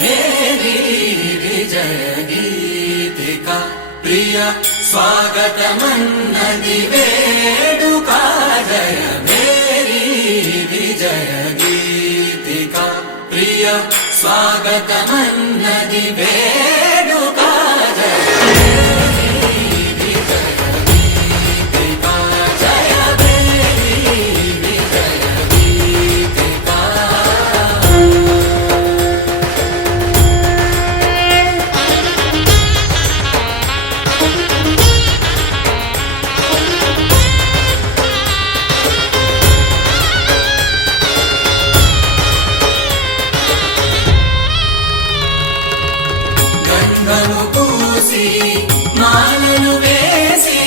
मेरी विजय गीतिका प्रिय स्वागतमन्नदि वेडुका जय मेरी विजय गीतिका प्रिय स्वागतमन्नदि वेडुका जय గంధము పూసి మాలను వేసి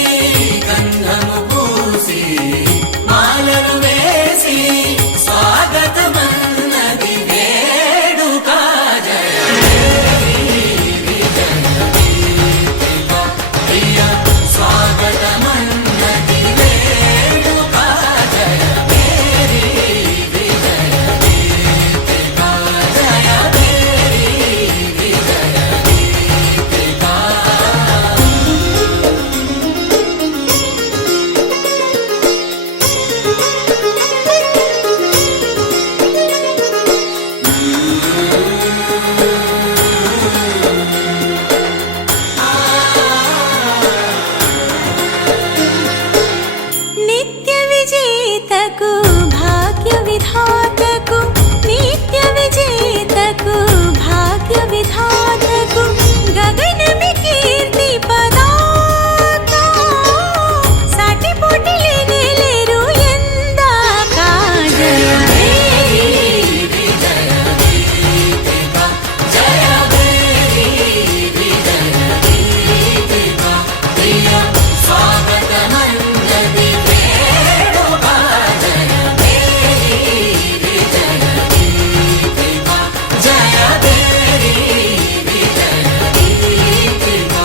గంధము పూసి మాలను వేసి స్వాగతమన్నది వేడుక జయ విజయ గీతికా ప్రియ స్వాగతమన్నది వేడుక జయ మేరీ విజయ గీతికా జయ మేరీ విజయ నిత్య విజేతకు భాగ్య విధాతకు నిత్య విజేతకు భాగ్య విధాతకు గగనమి కీర్తి పదాక సాటి పోటీ లేరు ఎందాక జయ మేరీ విజయ గీతికా జయ మేరీ విజయ గీతికా ప్రియ స్వాగతమన్నది వేడుక జయ మేరీ విజయ గీతికా జయ మేరీ విజయ గీతికా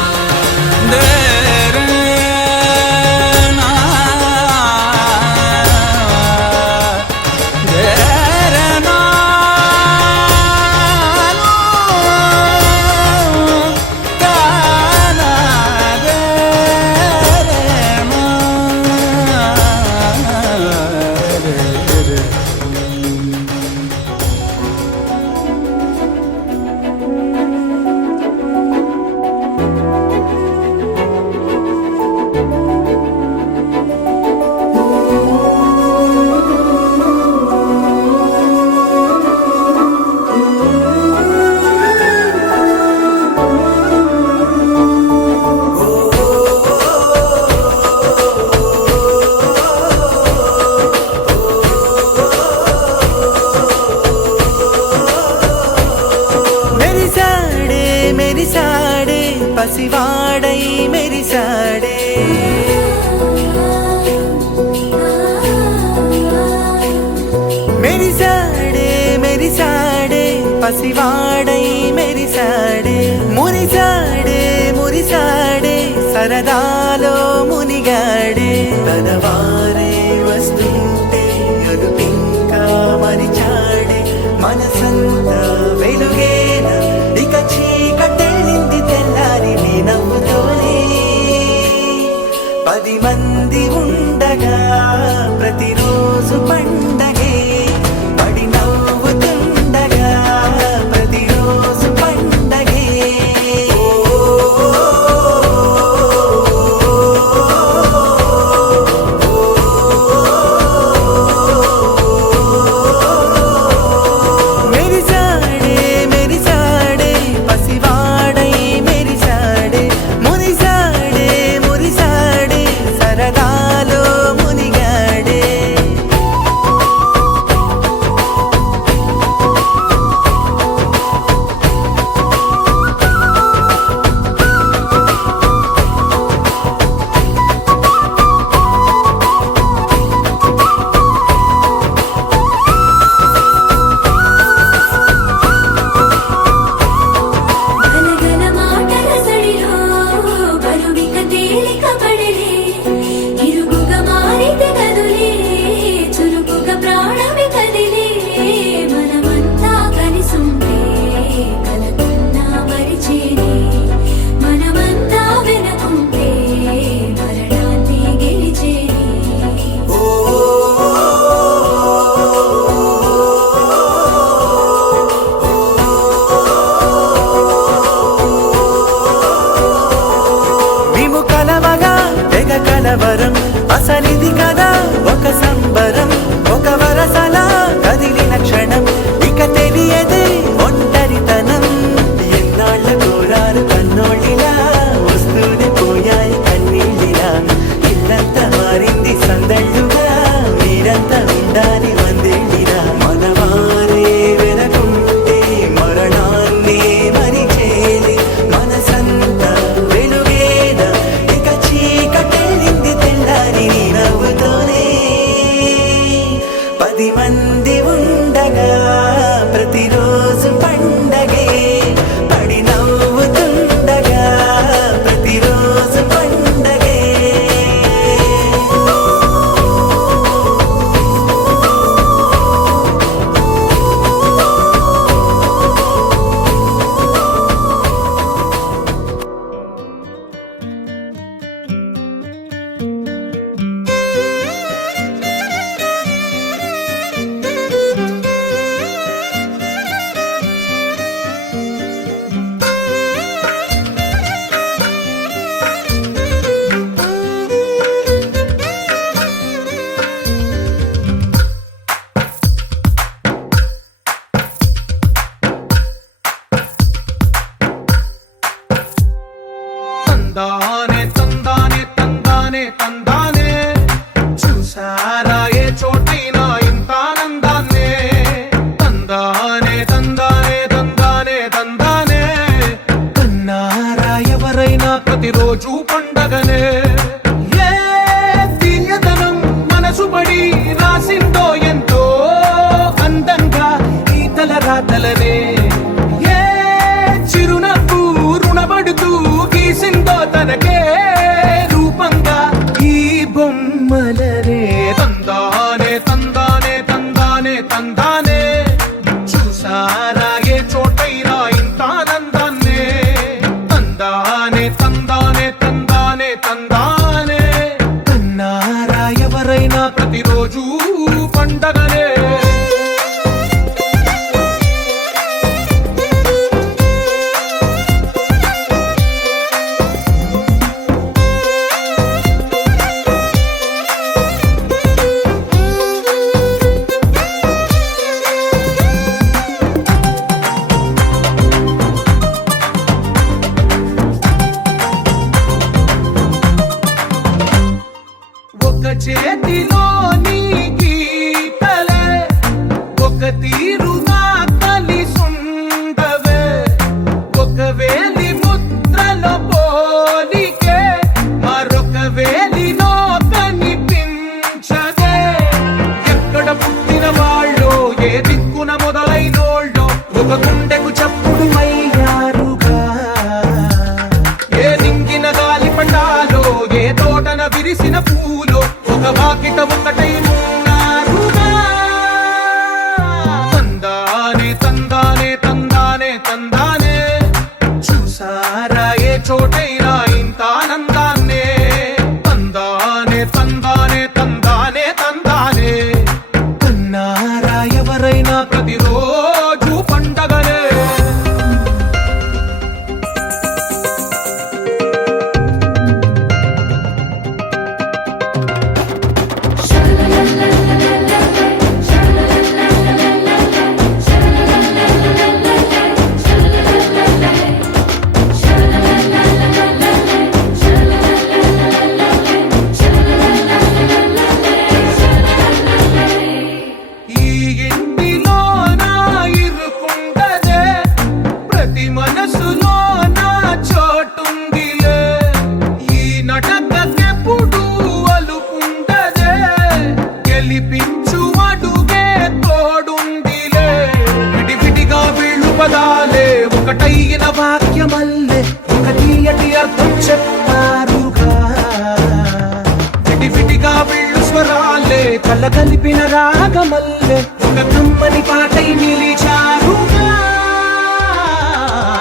మెరిసాడే మెరిసాడే పసివాడై మెరిసాడే మెరిసాడే మెరిసాడే పసివాడై మెరిసాడే మురిసాడే మురిసాడే సరదాలో మునిగాడే తనవారే వస్తుంటే అదుపింకా మరిచాడే మనసంతా వెలుగేన ఇక చీకటెళ్ళింది తెల్లారి నీ నవ్వుతోనే 10 మంది ఉండగా ప్రతిరోజు పండగే పడి నవ్వుతుండగా ప్రతిరోజు పండగే ఓ రాతలనే ఏ చిరునవ్వు రుణపడుతూ గీసిందో తనకే రూపంగా ఈ బొమ్మలనే తందానే తందానే తందానే తందానే చూసారా ఏ చోటైనా ఇంత ఆనందాన్నే తందానే తందానే తందానే తందానే కన్నారా ఎవరైనా ప్రతిరోజు పండగనే ఒక చేతిలో నీ గీతలే ఒక తీరుగా కలిసుండవే ఒక వేలి ముద్రలో పోలికే మరొక వేలిలో కనిపించదే ఎక్కడ పుట్టిన వాళ్ళో ఏ దిక్కున మొదలైనోళ్ళో ఒక గుండెకు చప్పుడు అయ్యారుగా ఏ నింగిన గాలి పండాలో ఏ తోటన విరిసిన పూలో ఒక వాకిట ఒకటై ఉన్నారుగా తందానే తందానే తందానే తందానే చూసారా ఏ చోటైనా ఇంత ఆనందాన్నే తందానే తందానే తందానే తందానే కన్నారా ఎవరైనా ప్రతిరోజు పండగనే ఈ ఇంటిలో నా ఇరుకుండదే ప్రతి మనసులో నా చోటుందిలే ఈ నటకెప్పుడు అలుకుండదే గెలిపించు అడుగే తోడుందిలే విడివిడిగా వీళ్ళు పదాలే ఒకటైన వాక్యమల్లే ఒక తీయటి అర్థం చెప్పారుగా విడివిడిగా వీళ్ళు స్వరాలే కళ్ళ కలిపిన రాగమల్లే ఒక కమ్మని పాటై నిలిచారుగా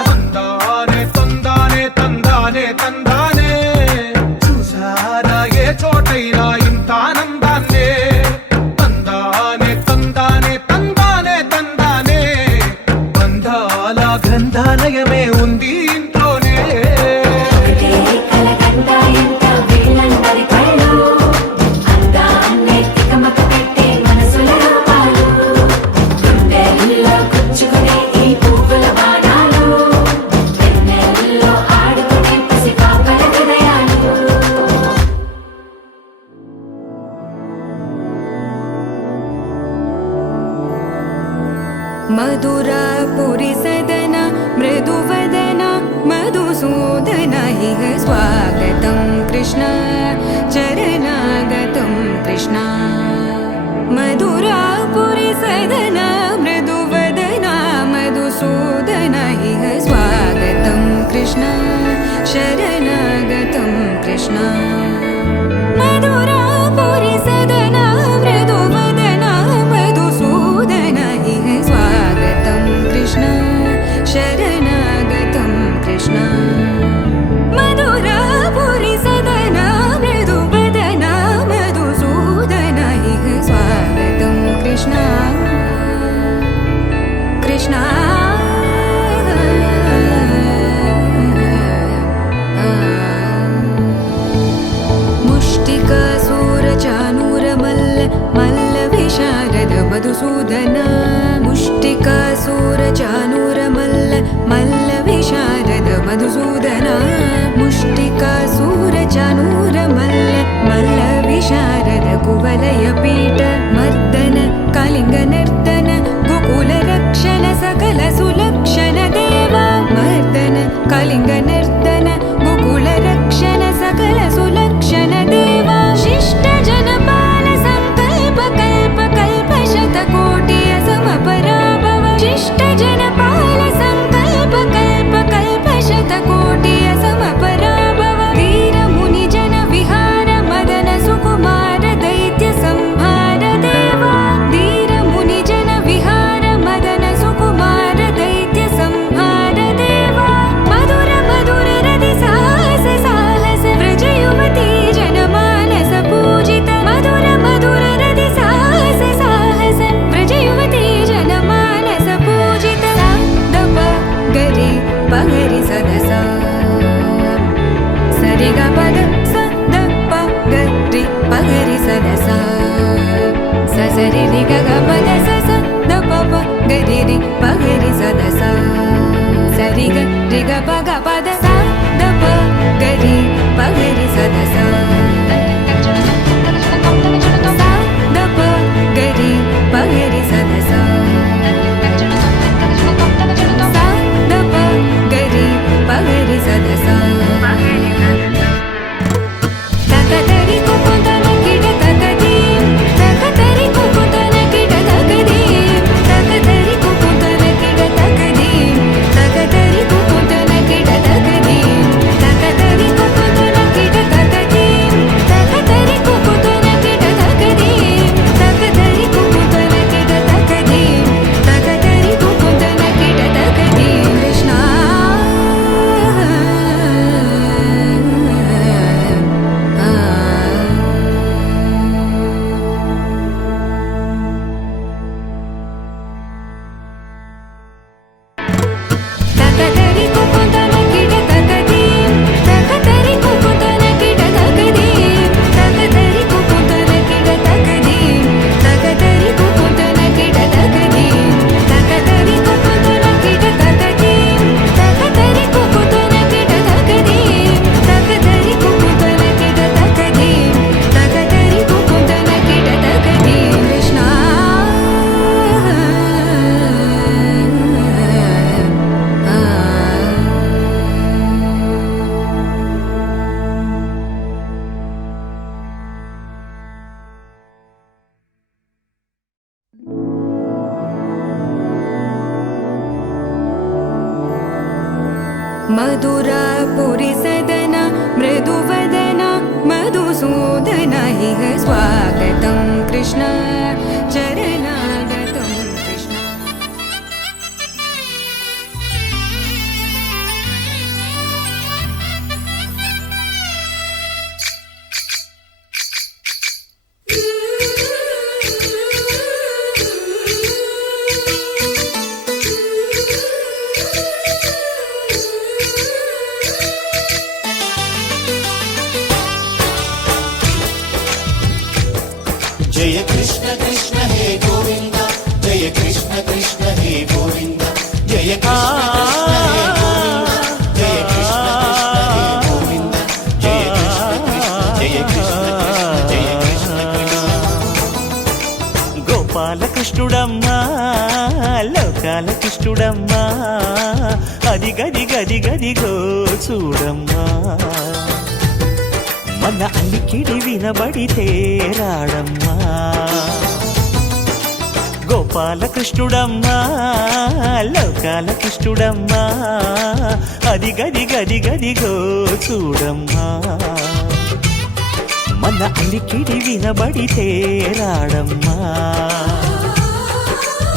తందానే తందానే తందానే తందానే చూసారా ఏ చోటైనా ఇంత ఆనందాన్నే తందానే తందానే తందానే తందానే బంధాల గ్రంథాలయమే ఉంది ఇంట్లోనే ఒకటే కలగంట ఎంత వీళ్ళందరి కళ్ళు అందాన్నే తికమక పెట్టే మనసుల రూపాలు గుండెల్లో గుచ్చుకునే ఈ పువ్వుల బాణాలు వెన్నెల్లో ఆడుకునే పసిపాపల హృదయాలు मधुरापुरि सदन मृदुवदन मधुसूदन इह स्वागतं कृष्ण चरणागतं कृष्ण मधुरापुरि सदन मृदुवदन मधुसूदन इह स्वागतं कृष्ण शरणागतं कृष्ण मधुरापुरि सदन मृदुवदन मधुसूदन इह स्वागतं कृष्ण शरणागतं कृष्ण मधुरापुरि सदन मृदुवदन मधुसूदन इह स्वागतं कृष्ण कृष्ण मुष्टिकासूरचानूरमल्ल मल्लविशारद मधुसूदन मुष्टिकासूरचानूरमल्ल मल्लविशारद मधुसूदन मुष्टिकासूरचानूरमल्ल मल्लविशारद कुवलयपीठ मर्दन कलिङ्गनर्तन गोकुलरक्षण सकल सुलक्षण देवा मर्दन कलिङ्गनर्तन गोकुलरक्षण सकल सुलक्षण देवा शिष्ट जनपाल संकल्प कल्प कल्प शतकोटि असमपराभव शिष्ट जनपाल संकल्प कल्प कल्प शतकोटि असमपराभव वीर मुनि जन विहार मदन सुकुमार दैत्य संहार देवा वीर मुनि जन विहार मदन सुकुमार दैत्य संहार देवा मधुर मधुर रति साहस साहस व्रज युवती जनमानस पूजित मधुर मधुर रति साहस साहस व्रज युवती जनमानस पूजित सा दप गरि पगरि सदसा सरि ग पद स द प गरि पगरि सदसा स सरि रि ग ग पद स स द प प गरि रि पगरि सदसा सरि ग रि ग प ग पद सा द प गरि पगरि सदसा सा द प गरि पगरि सदसा सा द प गरि पगरि सदसा तकतरि कुकुतन किट तकदीम तकतरि कुकुतन किट तकदीम तकतरि कुकुतन किट तकदीम तकतरि कुकुतन किट तकदीम तकतरि कुकुतन किट तकदीम तकतरि कुकुतन किट तकदीम तकतरि कुकुतन किट तकदीम तकतरि कुकुतन किट तकदीम कृष्णा तकतरि कुकुतन किट तकदीम तकतरि कुकुतन किट तकदीम तकतरि कुकुतन किट तकदीम तकतरि कुकुतन किट तकदीम तकतरि कुकुतन किट तकदीम तकतरि कुकुतन किट तकदीम तकतरि कुकुतन किट तकदीम तकतरि कुकुतन किट तकदीम कृष्णा मधुरापुरि सदन मृदुवदन मधुसूदन इह स्वागतं कृष्ण चरणागतं कृष्ण जय कृष्ण कृष्ण हे गोविंद जय कृष्ण कृष्ण हे गोविंद जय कृष्ण कृष्ण हे गोविंद जय कृष्ण कृष्ण हे गोविंद जय कृष्ण कृष्ण जय कृष्ण कृष्ण गोपाल कृष्णुडम्मा लोकाल कृष्णुडम्मा अदि गदि गदि गदिगो చూడమ్మా మన అలికిడి వినబడితే రాడమ్మా గోపాల కృష్ణుడమ్మా లోకాల కృష్ణుడమ్మా అది గది గది గదిగో చూడమ్మా మన అలికిడి వినబడితే రాడమ్మా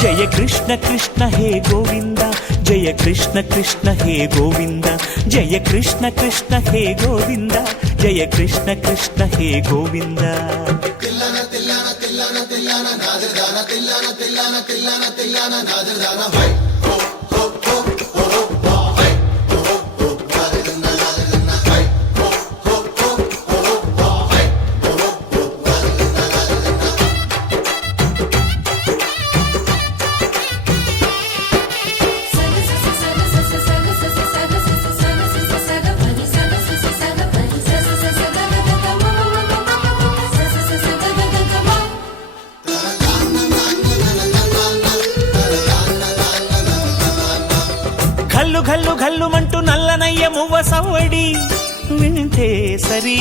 జయ కృష్ణ కృష్ణ హే గోవింద జయ కృష్ణ కృష్ణ హే గోవింద జయ కృష్ణ కృష్ణ హే గోవింద జయ కృష్ణ కృష్ణ హే గోవింద తిల్లన తిల్లన తిల్లన తిల్లన నాదర్దాన తిల్లన తిల్లన తిల్లన తిల్లన నాదర్దాన హై హో హో హో హో హో హై హో హో నాదర్దాన నాదర్దాన హై హో హో హో హో హో హై హో హో నాదర్దాన ఘల్లు ఘల్లు ఘల్లుమంటూ నల్లనయ్య మువ్వ సవ్వడి వింటే సరి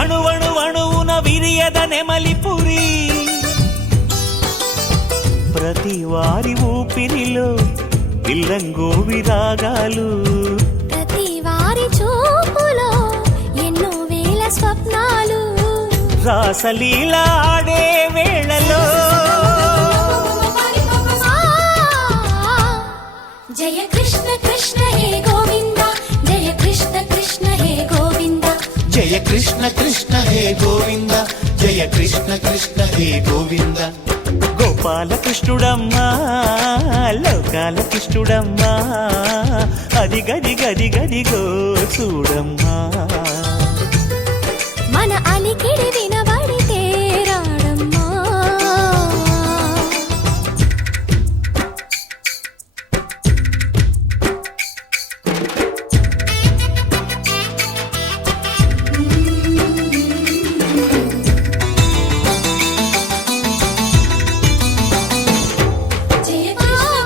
అణువణు అణువున విరియద నెమలిపురి ప్రతి వారి ఊపిరిలో పిల్లంగోవి రాగాలు ప్రతి వారి చూపులో ఎన్నో వేల స్వప్నాలు రాసలీల ఆడే వేళలో జయ కృష్ణ కృష్ణ హే గోవింద జయ కృష్ణ కృష్ణ హే గోవింద జయ కృష్ణ కృష్ణ హే గోవింద జయ కృష్ణ కృష్ణ హే గోవింద గోపాలకృష్ణుడమ్మా లోకాల కృష్ణుడమ్మా అది గది గది గదిగో చూడమ్మా మన అలికిడి వినబడితే రాడమ్మా జయ కృష్ణ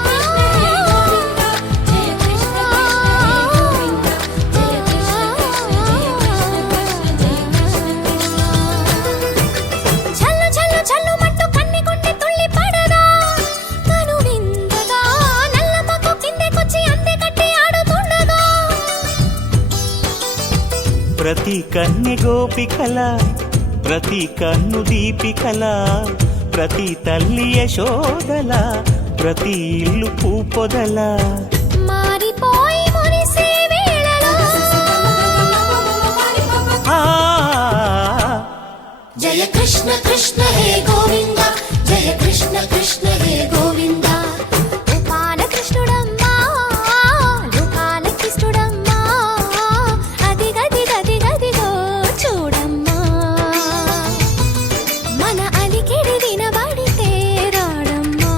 ప్రతి కన్నె గోపికల ప్రతి కన్ను దీపికల ప్రతి తల్లి యశోదల ప్రతి ఇల్లు పూపొదల మారిపోయి మురిసే వేళలో ఆ జయ కృష్ణ కృష్ణ హే గోవింద జయ కృష్ణ కృష్ణ హే గోవింద గోపాల కృష్ణుడమ్మా లోకాల కృష్ణుడమ్మా అది గది గది గదిగో చూడమ్మా మన అలికిడి వినబడితే రాడమ్మా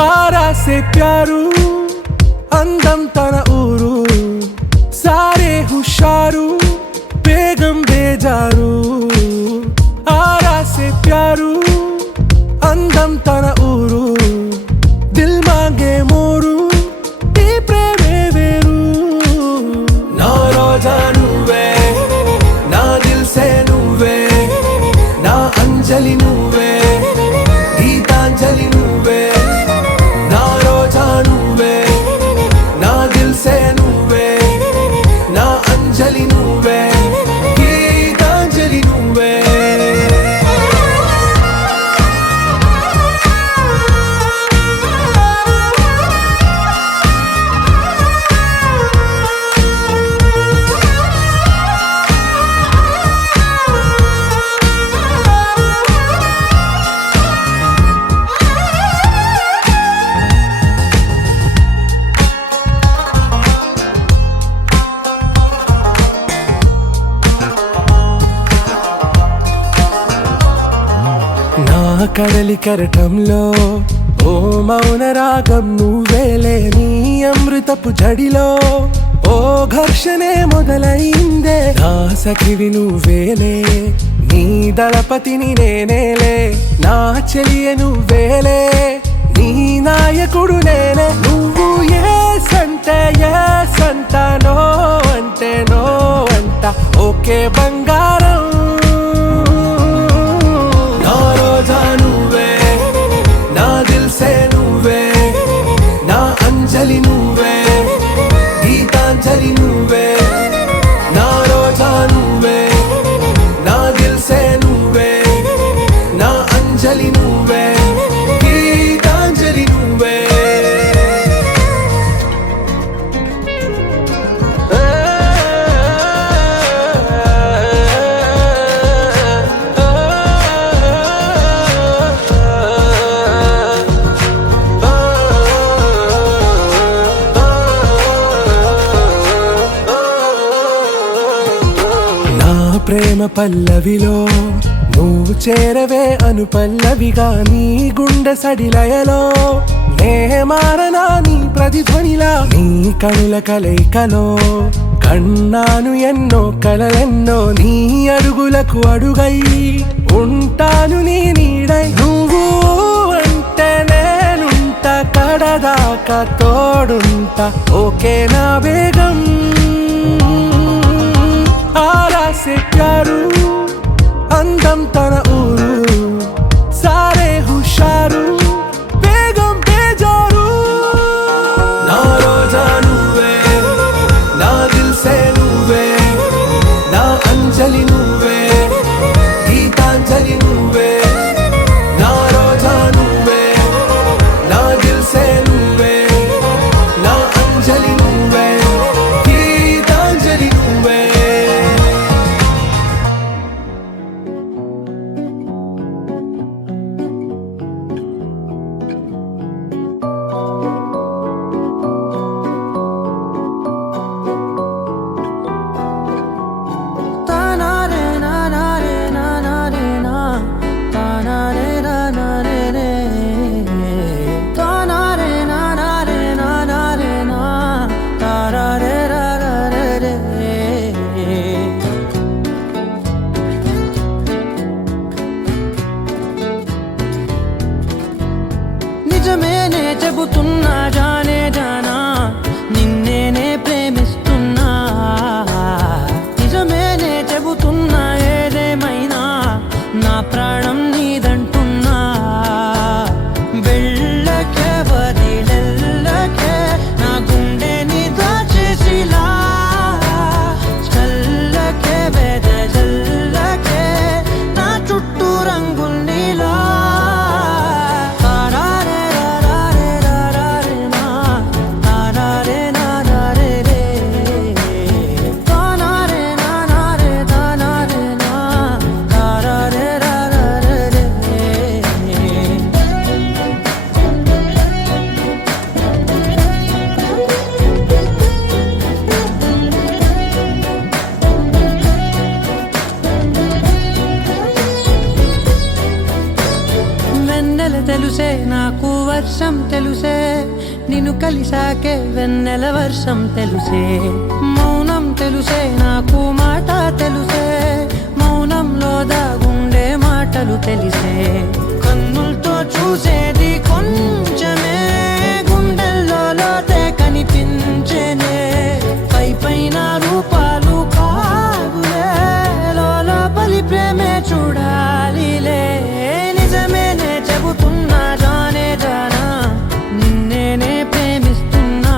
आरा से प्यारू అందం తన ఊరు సారే హుషారు బేగం బేజారు ఆరా से प्यारू అందం తన ఊరు దిల్ మాంగే మోరు ఈ ప్రేమే వేరు నా రోజా నువ్వే నా దిల్ సే నువ్వే నా అంజలి నువ్వే గీతాంజలి నువ్వే నా రోజా నువ్వే నా దిల్ సే నువ్వే నా అంజలి నువ్వే గీతాంజలి నువ్వే నా కడలి కరటంలో ఓ మౌన రాగం నువ్వేలే నీ అమృతపు జడిలో ఓ ఘర్షణే మొదలైందే నా సఖివి నువ్వేలే నీ దళపతిని నేనేలే నా చెలియ నువ్వేలే నీ నాయకుడు నేనే నువ్వు ఏ సంట నో అంటే నో అంట ఓకే బంగారం నా రోజా నువ్వే నా దిల్ సే నువ్వే నా అంజలి నువ్వే గీతాంజలి నువ్వే నా రోజా నువ్వే నా దిల్ సే నువ్వే నా అంజలి నువ్వే గీతాంజలి నువ్వే ప్రేమ పల్లవిలో నువ్వు చేరవే అను పల్లవిగా నీ గుండె సడిలయలో నే మారనా నీ ప్రతిధ్వనిలా నీ కనుల కలయికలో కన్నాను ఎన్నో కలలెన్నో నీ అడుగులకు అడుగై ఉంటాను నీ నీడై నువ్వు అంటే నేనుంట కడదాకా తోడుంట ఓకే నా బేగం आरा से प्यारू అందం తన ఊరు సారే హుషారు బేగం బేజారు నా రోజా నువ్వే నా దిల్ సే నువ్వే నా అంజలి నువ్వే గీతాంజలి నువ్వే నా రోజా నువ్వే నా దిల్ సే నువ్వే నా అంజలి నువ్వే గీతాంజలి నువ్వే నిజమేనే చెబుతున్నా జానే జానా నిన్నేనే ప్రేమిస్తున్నా నిజమేనే చెబుతున్నా ఏదేమైనా నా ప్రాణం నీదంటున్నా వెళ్ళకే వదిలెల్లకే నా గుండెని దాచేసిలా చల్లకే వెదజల్లకే నా చుట్టూ రంగుల్నిలా తెలుసే నాకు వర్షం తెలుసే నిన్ను కలిసాకే వెన్నెల వర్షం తెలుసే మౌనం తెలుసే నాకు మాట తెలుసే మౌనంలో దాగుండే మాటలు తెలిసే కన్నులతో చూసేది కొంచెమే గుండెల్లో లోతే కనిపించేనే పై పైన రూపాలు కాదులే లోపలి ప్రేమే చూడాలిలే నిజమేనే చెబుతున్నా జానే జానా నిన్నేనే ప్రేమిస్తున్నా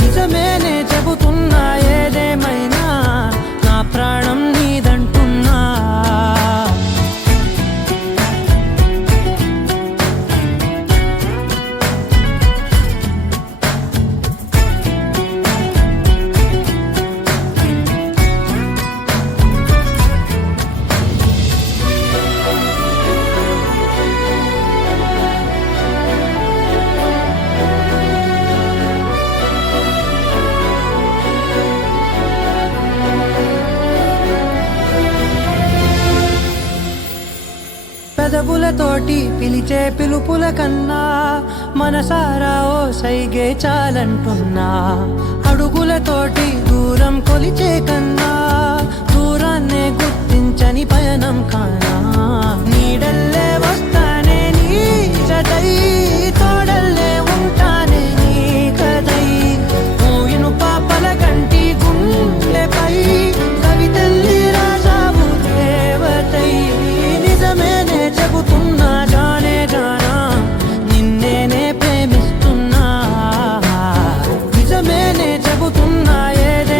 నిజమేనే చెబుతున్నా ఏదేమైనా నా ప్రాణం నీదంటున్నా పెదవులతోటి పిలిచే పిలుపుల కన్నా మనసారా ఓ సైగే చాలంటున్నా అడుగులతోటి దూరం కొలిచే కన్నా దూరాన్నే గుర్తించని పయనం కానా నీడల్లే వస్తానే నీ జతై తోడల్లే ఉంటానే నీ కదై మోయిను పాపల కంటి గుండెపై కవితల్లి రాజావు దేవతై నిజమేనే చెబుతున్నా జానే జానా నిన్నేనే ప్రేమిస్తున్నా నిజమేనే చెబుతున్నా ఏదే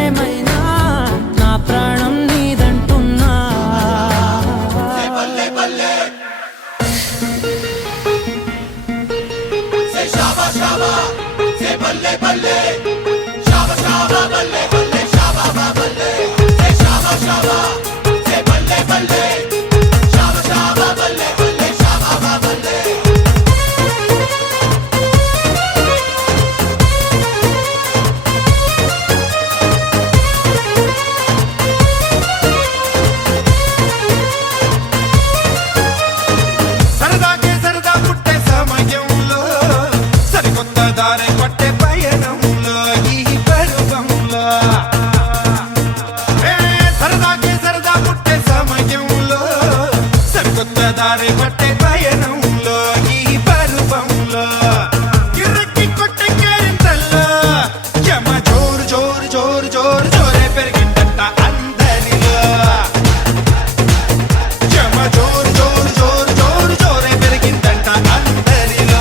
జోరు జోరే పెరిగిందంట అందరిలో చెమ జోరు జోరు జోరు జోరు జోరే పెరిగిందంట అందరిలో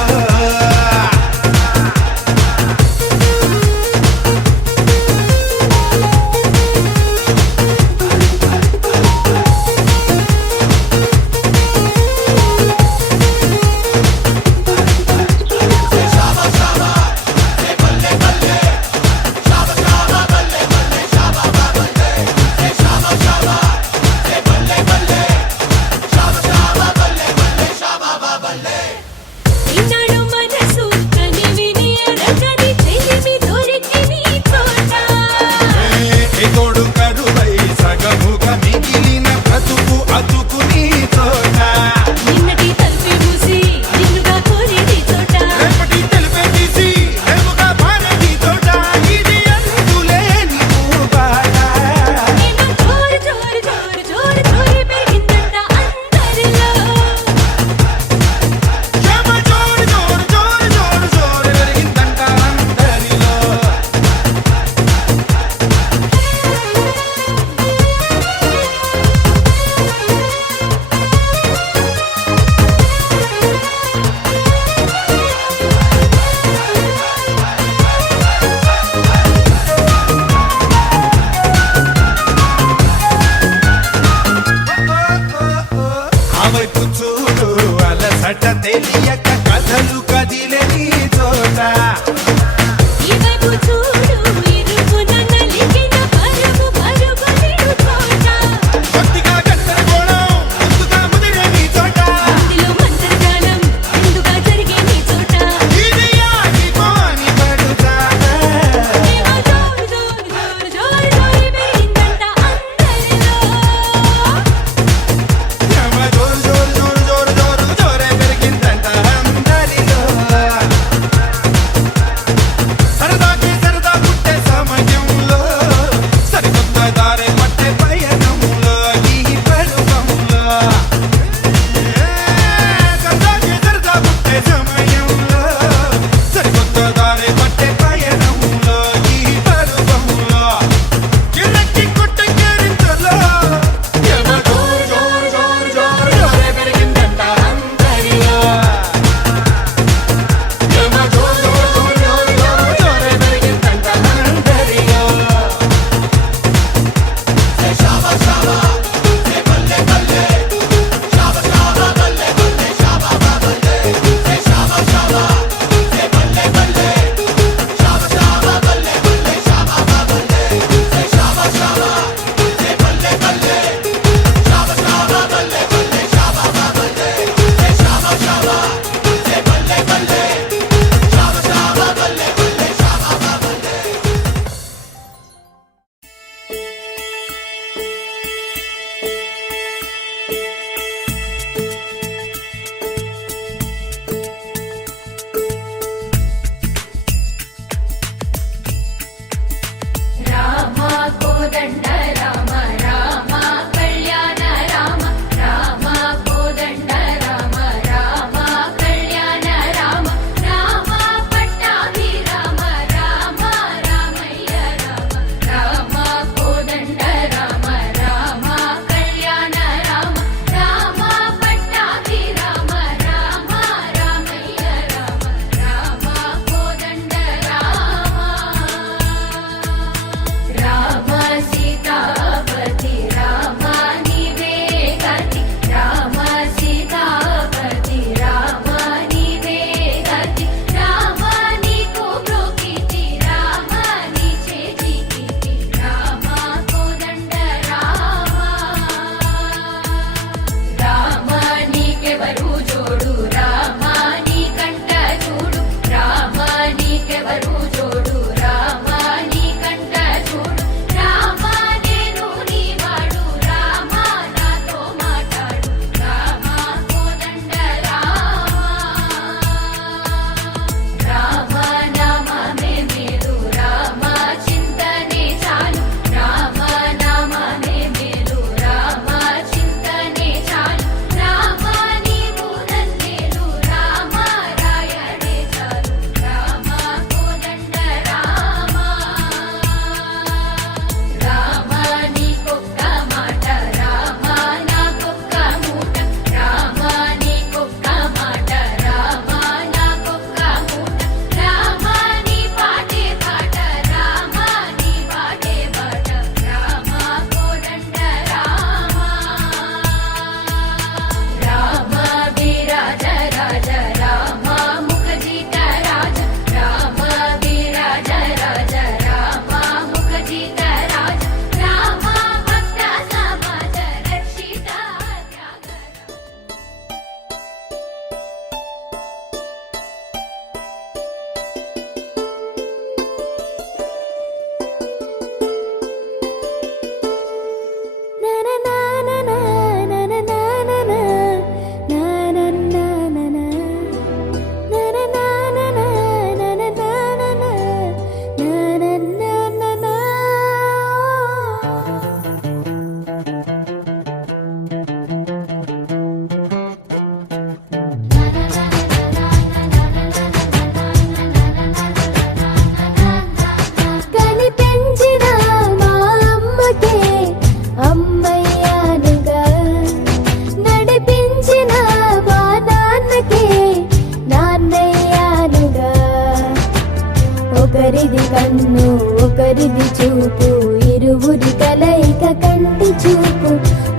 ఇరువురి కలయిక కంటి చూపు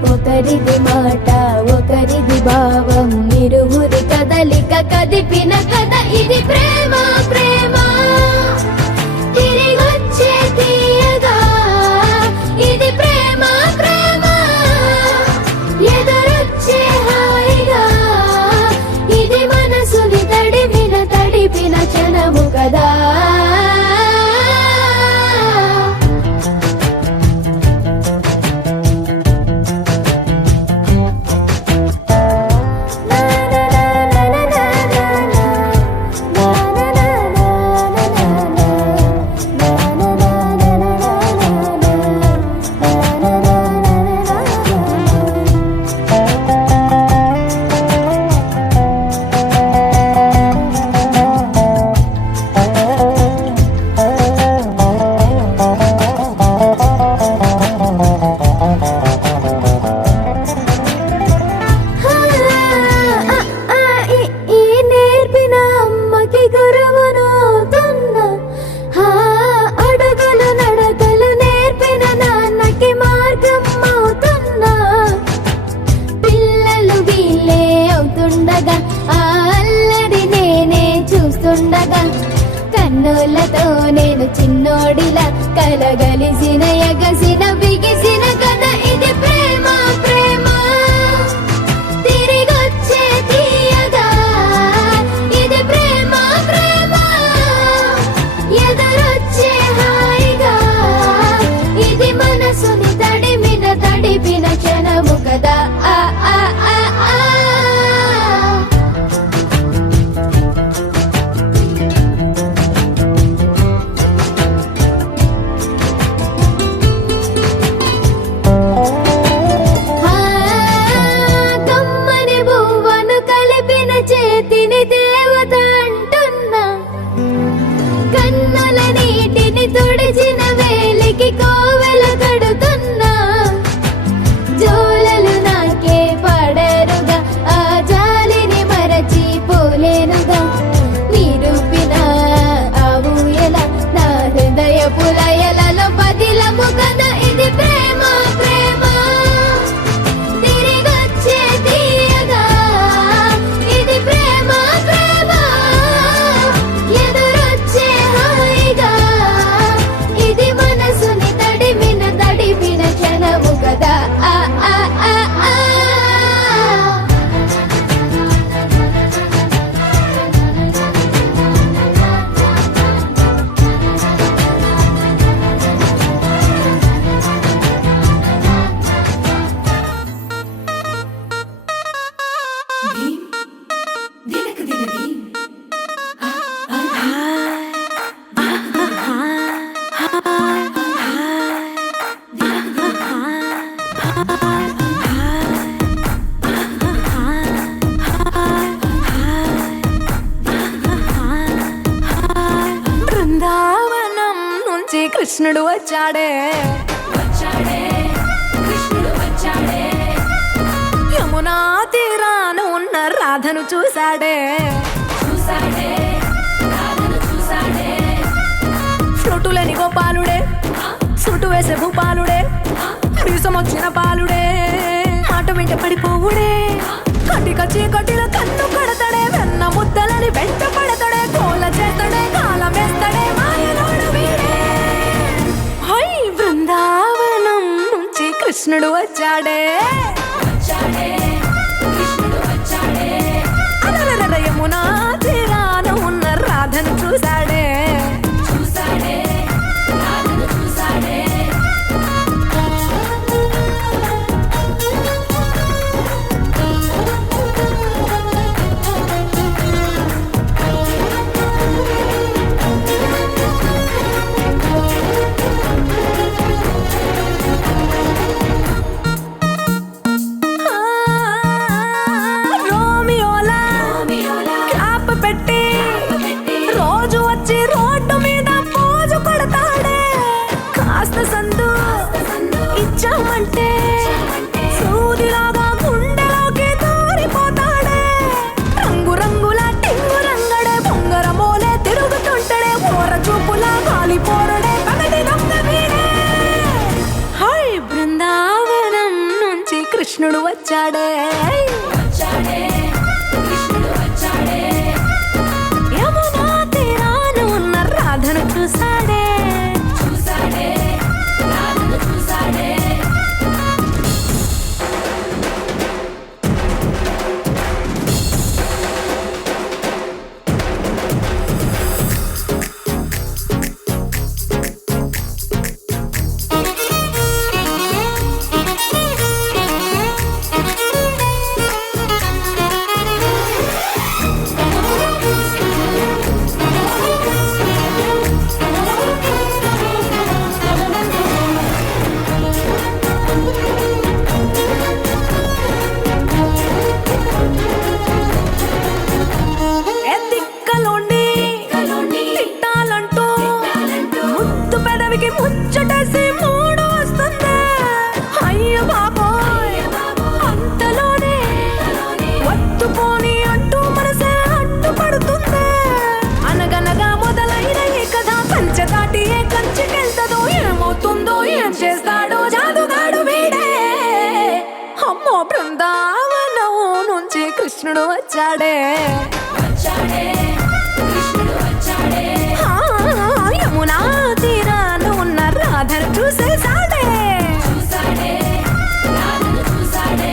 ఒకరిది మాట ఒకరిది భావం ఇరువురి కదలిక కదిపిన కథ ఇది ప్రేమ ప్రేమ తిరిగొచ్చే తీయగా ఇది ప్రేమ ప్రేమ ఎదురొచ్చే హాయిగా ఇది మనసుని తడిపిన క్షణము కదా కన్నులతో నేను చిన్నోడిలా కలగలిసిన ఎగసిన బిగిసిన కథ ఇది ప్రేమ ప్రేమ తిరిగొచ్చే తీయగా ఇది ప్రేమ ప్రేమ ఎదురొచ్చే హాయిగా ఇది మనసుని తడిపిన క్షణము కదా ఆ ఆ ఆ ఆ తుడిచిన వేలికి కోవెల కడుతున్నా జోలలు నాకే పడరుగా ఆ జాలిని మరచి పోలేనుగా నిరూపిన ఆ ఊయల నా హృదయ పులయలలో పదిలము కదా ఇది ప్రేమ ప్రేమ తిరిగొచ్చే తీయగా ఇది ప్రేమ ప్రేమ ఎదురొచ్చే హాయిగా ఇది మనసుని తడిపిన క్షణము కదా ఆ ఆ ఆ ఆ బృందావనం నుంచి కృష్ణుడు వచ్చాడే యమునా తీరాన ఉన్న రాధను చూశాడే ఫ్లూటులేని గోపాలుడే సుటు వేసే భూపాలుడే మీసమొచ్చిన పాలుడే మాట వెంట పడిపోవుడే కటిక చీకటిలో కన్ను కడతాడే వెన్న ముద్దలని వెంట పడతాడే కోల చేస్తాడే కాలం వేస్తాడే మాయలోడు వీడే హై బృందావనం నుంచి కృష్ణుడు వచ్చాడే అలరర యమునా తీరాన ఉన్న రాధను చూశాడే రోమియోలా క్లాప్ పెట్టి రోజు వచ్చి వచ్చాడే వచ్చాడే కృష్ణుడు వచ్చాడే యమునా తీరాన ఉన్న రాధను చూసాడే చూసాడే రాధను చూసాడే ఎత్తిక్కలుండి తిట్టాలంటూ ముద్దు పెదవికి ముచ్చటేసి మూడు వస్తుంది అయ్య బాబోయ్ అంతలోనే ఒత్తుకోని అంటూ మనసే అడ్డుపడుతుంది అనగనగా మొదలైన ఈ కథ పంచదాటి ఏ కంచికెళ్తదో ఏమవుతుందో ఏం చేస్తాడో జాదుగాడు వీడే అమ్మో బృందావనం నుంచి కృష్ణుడు వచ్చాడే వచ్చాడే కృష్ణుడు వచ్చాడే ఆ, యమునా తీరాన ఉన్న రాధను చూసేసాడే చూసాడే రాధను చూసాడే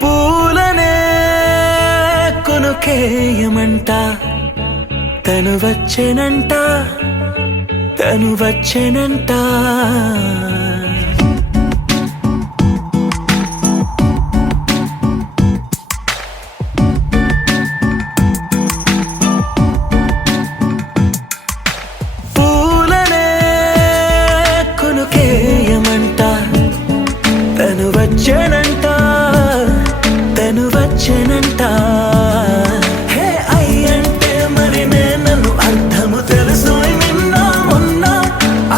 పూలనే కొనుకేయమంట తను వచ్చెనంట తను వచ్చెనంట పూలనే కొనుకేయమంట తను వచ్చెనంట తను వచ్చెనంట హే అయ్యంటే మరి నన్ను అర్థము తెలుసు నిన్న మొన్న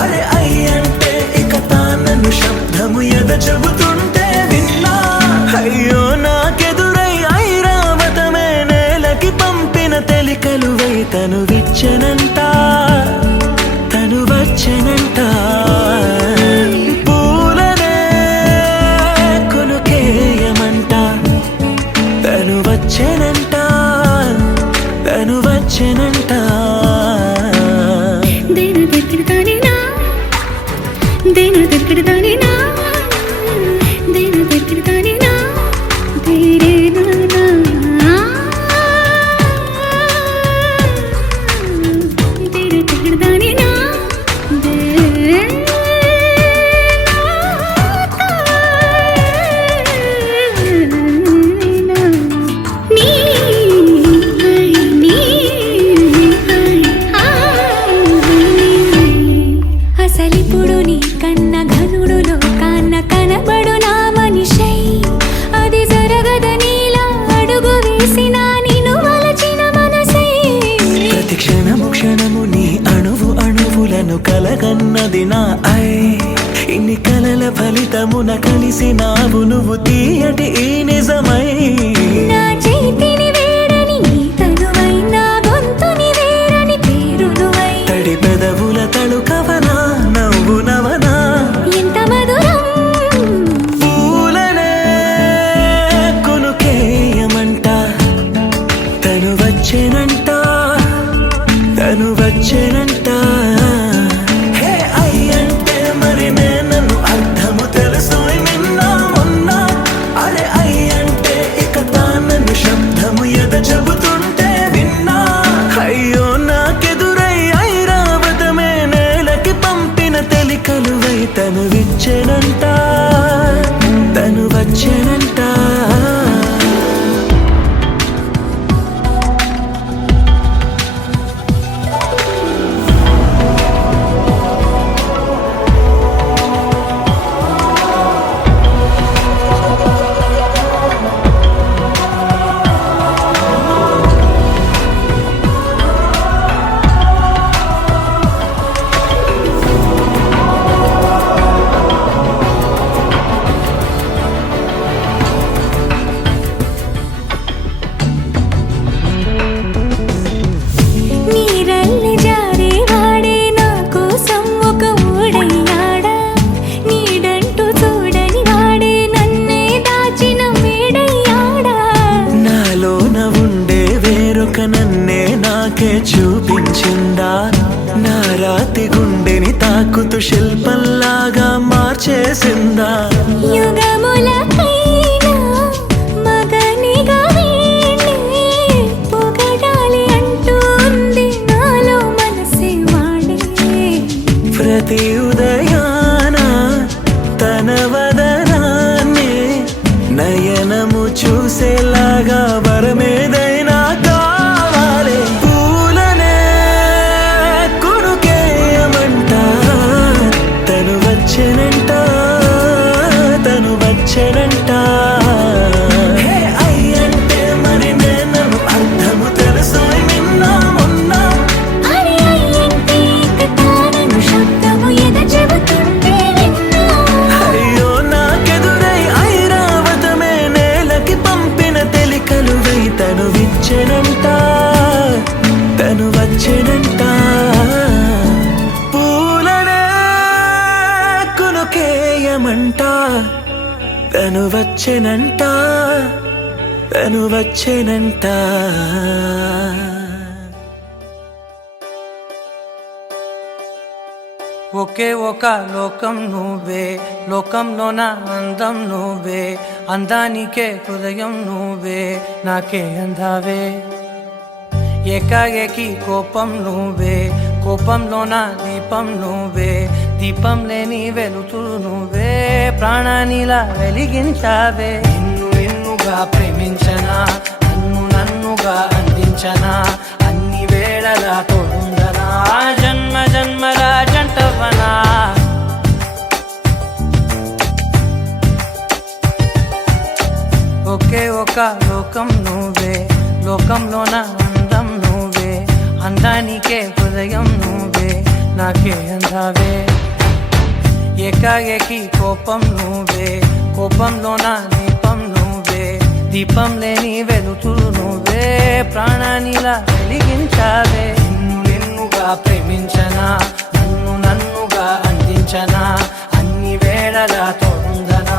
అరే అయ్యంటే ఇక తానన్ను శబ్దము ఎద చెబుతుంటే విన్నా అయ్యో నాకెదురై ఐరావతమే నేలకి పంపిన తెలికలువై తను విచ్చెనంట తను వచ్చెనంట పూలనే కొనుకేయమంట తను వచ్చెనంట తను వచ్చెనంట దేను దగ్గరదానినా దేను దగ్గరదానినా దేను దగ్గరదానినా దేరే నానా దేను దగ్గరదానినా దేరే అసలిప్పుడు నీ కన్న ఘనుడులో కన్న కనబడు నా మనిషై అది జరగదనిలా అడుగు వేసిన నిన్ను వలచిన మనసై ప్రతి క్షణము క్షణము నీ అణువు అణువులను కలగన్నది నా ఐ ఇన్ని కలల ఫలితమున కలిసినావు నువ్వు తీయటి ఈ నిజమై నా చేతిని వేడని నీ తనువై నా గొంతుని వేరని పేరు నువ్వై తడి పెదవుల తళుకవనా నవ్వు నవనా ఎంత మధురం పూలనే కొనుకేయమంట తను వచ్చెనంట తను వచ్చెనంట హే అయ్యంటే మరి నన్ను అర్థము తెలుసు నిన్న మొన్న అరే అయ్యంటే ఇక తానన్ను శబ్దము ఎద చెబుతుంటే విన్నా అయ్యో నాకెదురై ఐరావతమే నేలకి పంపిన తెలికలువై తను విచ్చెనంట తను వచ్చెనంట నయనము చూసేలాగా వరమేదైనా కావాలి పూలనే కొనుకేయమంట తను వచ్చెనంట తను వచ్చెనంట హే అయ్యంటే మరి నేను అర్థము తెలుసు నిన్న మొన్న అరే అయ్యంటే కథాలను శబ్దము ఎద చెబుతుంటే విన్నా అయ్యో నాకెదురై ఐరావతమే నేలకి పంపిన తెలికలువై తను విచ్చెనంట తను వచ్చెనంట పూలనే కొనుకేయమంట తను వచ్చెనంట తను వచ్చెనంట ఒకే ఒక లోకం నువ్వే లోకంలోన అందం నువ్వే అందానికే హృదయం నువ్వే నాకే అందావే ఏకాఏకి కోపం నువ్వే కోపంలోన దీపం నువ్వే దీపం లేని వెలుతురు నువ్వే ప్రాణానిలా వెలిగించావే నిన్నుగా ప్రేమించనా నన్నుగా అందించనా అన్ని వేళలా తోడుందనా జన్మ జన్మల జంటవనా ఒకే ఒక లోకం నువ్వే లోకంలోన అందం నువ్వే అందానికే హృదయం నువ్వే నాకే అందావే ఏకాఏకి కోపం నువ్వే కోపంలోన దీపం నువ్వే దీపం లేని వెలుతురు నువ్వే ప్రాణానిలా వెలిగించావే నిన్నుగా ప్రేమించనా నన్నుగా అందించనా అన్ని వేళలా తోడుందనా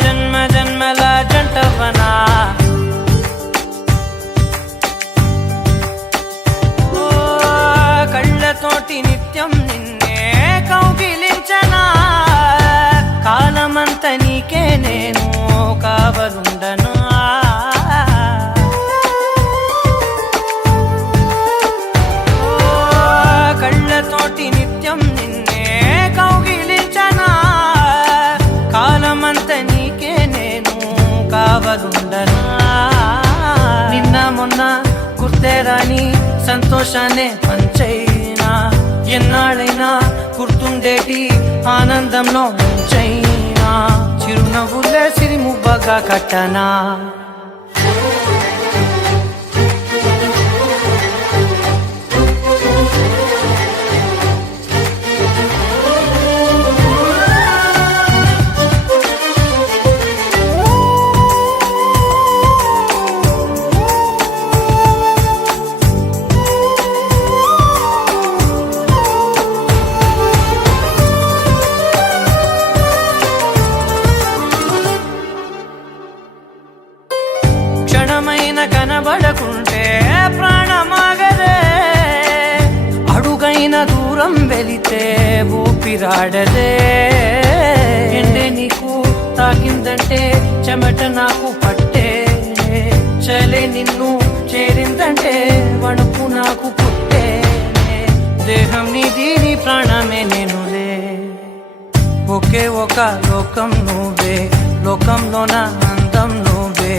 జన్మ జన్మల జంటవనా ఓ కళ్ళతోటి నిత్యం నిన్నే కౌగిలించనా కాలమంత నీకే నేను కావలుండనా ఓ కళ్ళతోటి నిత్యం నిన్నే కౌగిలించనా కాలమంత నీకే నేను కావలుండనా నిన్న మొన్న గుర్తేరాని సంతోషాన్ని పంచైనా ఎన్నాళ్ళైనా గుర్తుండేటి ఆనందంలో ముంచైనా చిరునవ్వులే సిరిముబ్బగా కట్టనా క్షణమైన కనబడకుంటే ప్రాణమాగదే అడుగైన దూరం వెళితే ఊపిరాడదే ఎండే నీకు తాకిందంటే చెమట నాకు పట్టే చలే నిన్ను చేరిందంటే వణుకు నాకు పుట్టే దేహం నీది నీ ప్రాణమే నేనులే ఒకే ఒక లోకం నువ్వే లోకంలోన అందం నువ్వే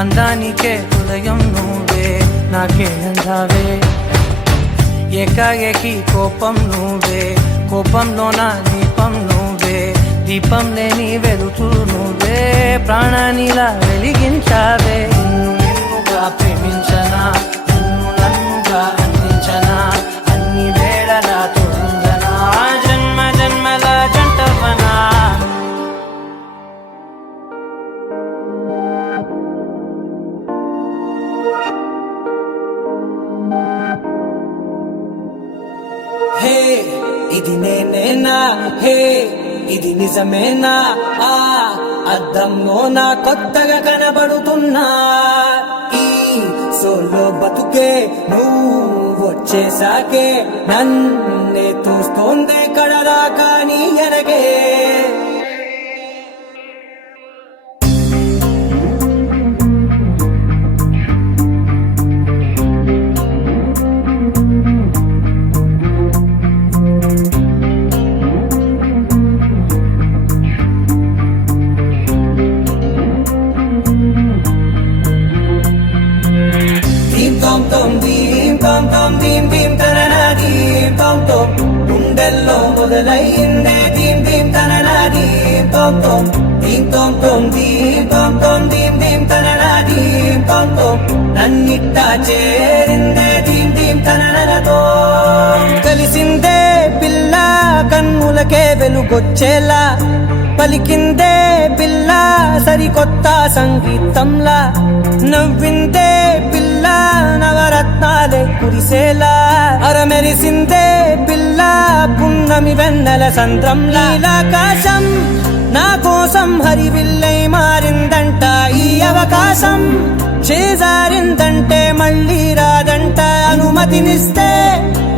అందానికే హృదయం నువ్వే నాకే అందావే ఏకాఏకి కోపం నువ్వే కోపంలోన దీపం నువ్వే దీపం లేని వెలుతురు నువ్వే ప్రాణానిలా వెలిగించావే నిన్నుగా ప్రేమించనా నన్నుగా అందించనా అన్ని వేళలా తోడుందనా జన్మ జన్మల జంటవనా హే ఇది నేనేనా హే ఇది నిజమేనా ఆ అద్దంలో నా కొత్తగా కనబడుతున్నా ఈ సోలో బతుకే నువ్వు వచ్చేసాకే నన్నే తోస్తోందే కడరా కానీ ఎనగే గుండెల్లో మొదలయ్యిందే దీం దీం తననా దీం తోం తోం దీం తోం తోం దీం తోం తోం దీం దీం తననా దీం తోం తోం నన్నిట్టా చేరిందే దీం దీం తననతో కలిసిందే పిల్ల కన్నులకే వెలుగొచ్చేలా పలికిందే పిల్ల సరికొత్త సంగీతంలా నవ్విందే పిల్ల నవరత్నాలే కురిసేలా అరమెరిసిందే పిల్ల పున్నమి వెన్నెల సంద్రంలా ఆకాశం నా కోసం హరివిల్లై మారిందంట ఈ అవకాశం చేజారిందంటే మళ్ళీ రాదంట అనుమతినిస్తే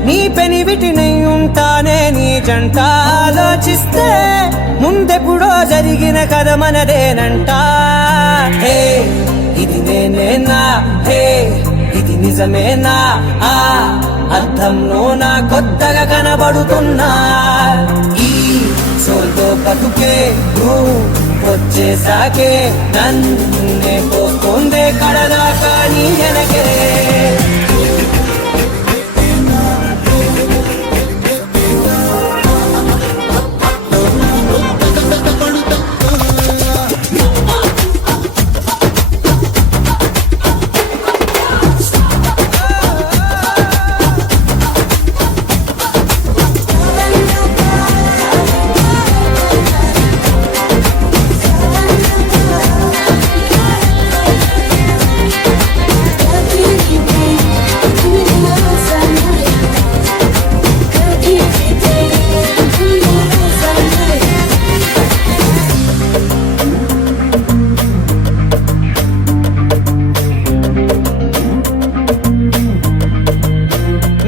నీ పెనివిటినై ఉంటానే నీ జంట ఆలోచిస్తే ముందెప్పుడో జరిగిన కథ మనదేనంట హే ఇది నేనేనా హే ఇది నిజమేనా ఆ అర్థంలో నా కొత్తగా కనబడుతున్నా ఈ సోల్తో బతుకే నువ్వు వచ్చేసాకే నన్నే పోతుందే కడదాకా నీ వెనకే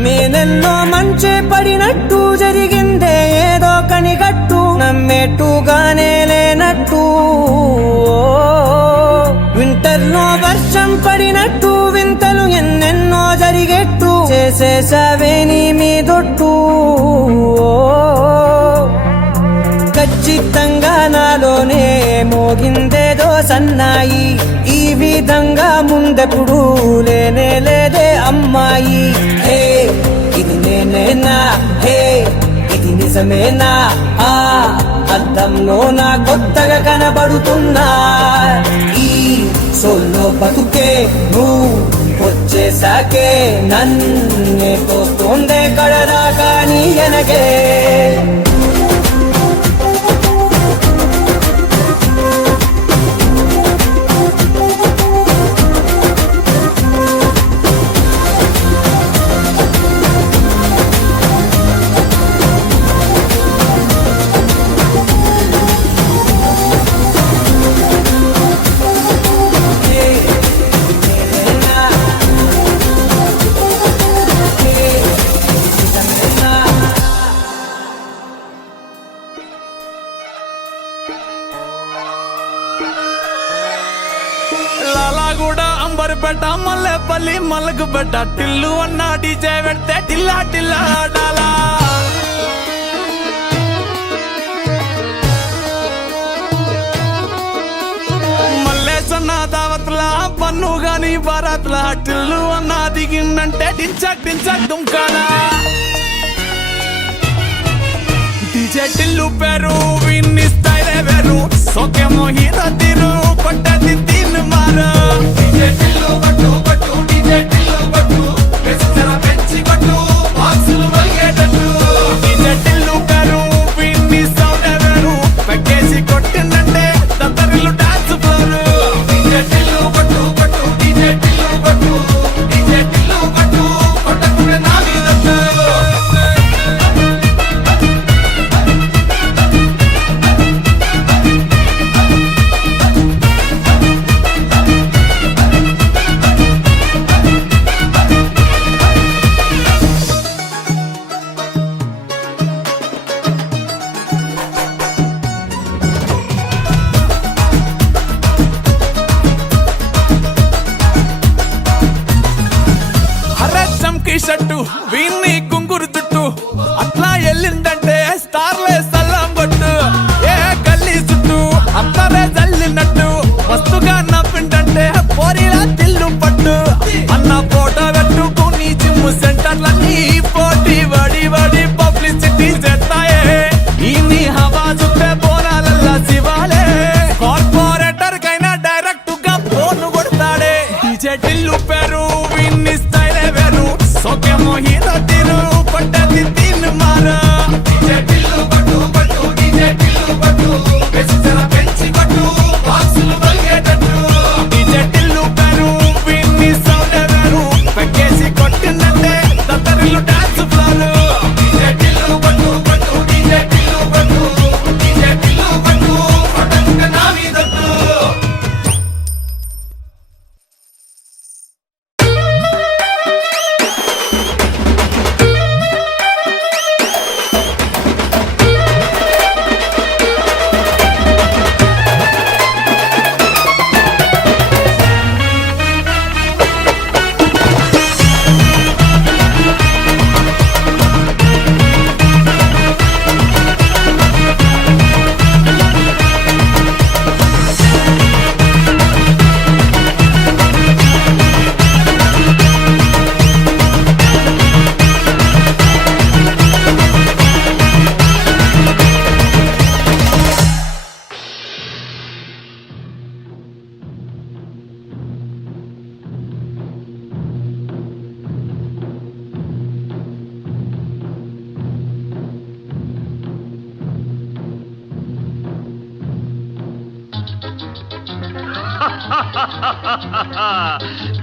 మేనెల్లో మంచే పడినట్టు జరిగిందే ఏదో కనిగట్టు నమ్మేట్టుగానే లేనట్టు వింటర్లో వర్షం పడినట్టు వింతలు ఎన్నెన్నో జరిగేట్టు చేసేసావే నీ మీదొట్టు ఖచ్చితంగా నాలోనే మోగిందేదో సన్నాయి ఈ విధంగా ముందెప్పుడు లేనే లేదే అమ్మాయి హే ఇది నేనేనా హే ఇది నిజమేనా ఆ అద్దంలో నా కొత్తగా కనబడుతున్నా ఈ సోల్లో బతుకే నువ్వు వచ్చేసాకే నన్నే పోతుందే కడదాకా నీ వెనకే లాలాగూడ అంబర్పేట మల్లెపల్లి మల్లకుపేట టిల్లు అన్న డీజే పెడితే టిల్లా టిల్లా డాలా మల్లేసన్న దావత్ల పన్ను గాని బారాత్ల టిల్లు అన్న దిగిందంటే డించక్ డించక్ దుంకాలా డీజే టిల్లు పేరు విన్ని స్టైలే వేరు సోకేమో హీరో తీరు కొట్టది తీన్ మారు డీజే టిల్లు బట్టు బట్టు డీజే టిల్లు బట్టు వెచ్చర పెంచి కొట్టు బాక్సులు మలిగేటట్టు డీజే టిల్లు పేరు విన్ని సౌండ్ వేరు పెక్కేసి కొట్టిందంటే దత్తరిల్లు డాన్స్ ఫ్లోర్ డీజే టిల్లు బట్టు బట్టు డీజే టిల్లు బట్టు డీజే టిల్లు బట్టు కొట్టకుండా నా మీదట్టు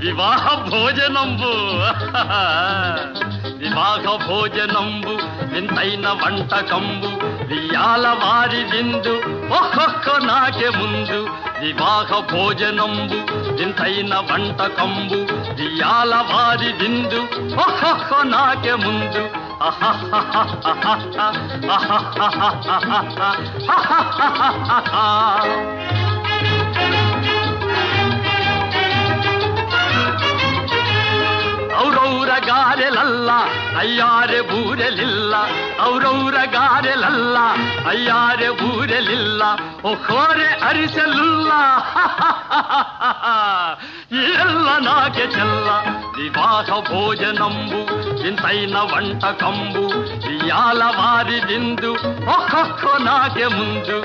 వివాహ భోజనంబు వివాహ భోజనంబు వింతైన వంటకంబు వియాల వారి విందు ఒక్కొక్క నాకే ముందు వివాహ భోజనంబు వింతైన వంటకంబు వియాల వారి విందు ఒక్కొక్క నాకే ముందు ಔರೌರ ಗಾರೆಲಲ್ಲ ಅಯ್ಯಾರೆ ಬೂರೆಲಿಲ್ಲ ಔರೌರ ಗಾರೆಲಲ್ಲ ಅಯ್ಯಾರೆ ಬೂರೆಲಿಲ್ಲ ಒಖೋರೆ ಅರಿಸಲಿಲ್ಲ ಎಲ್ಲ ನಾಗೆ ಚೆಲ್ಲ ವಿವಾಹ ಭೋಜನಂಬು ಇಂತೈನ వంటకంబు ఇయాల వారి విందు ఒక్కొక్క నాకే ముందు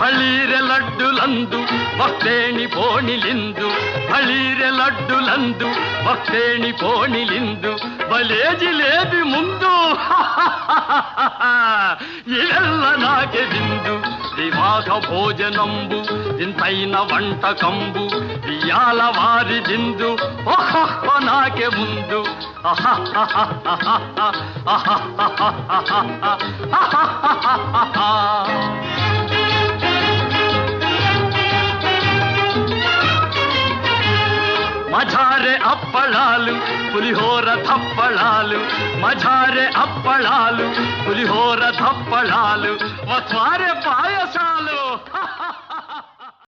ಹಳೀರೆ ಲಡ್ಡುಲಂದು ಭಕ್ತೇಣಿ ಪೋಣಿಲಿಂದು ಹಳೀರೆ ಲಡ್ಡುಲಂದು ಭಕ್ತೇಣಿ ಪೋಣಿಲಿಂದು ಬಲೇ ಜಿಲೇಬಿ ಮುಂದು ಇವೆಲ್ಲ ನಾಗೆ ಬಿಂದು వివాహ భోజనంబు ఇంతైన వంటకంబు వియాల వారి విందు ఒక్కొక్క నాకే ముందు మజారే అప్పళాలు పులిహోర థప్పళాలు మజారే అప్పళాలు పులిహోర థప్పళాలు వస్వారే పాయసాలు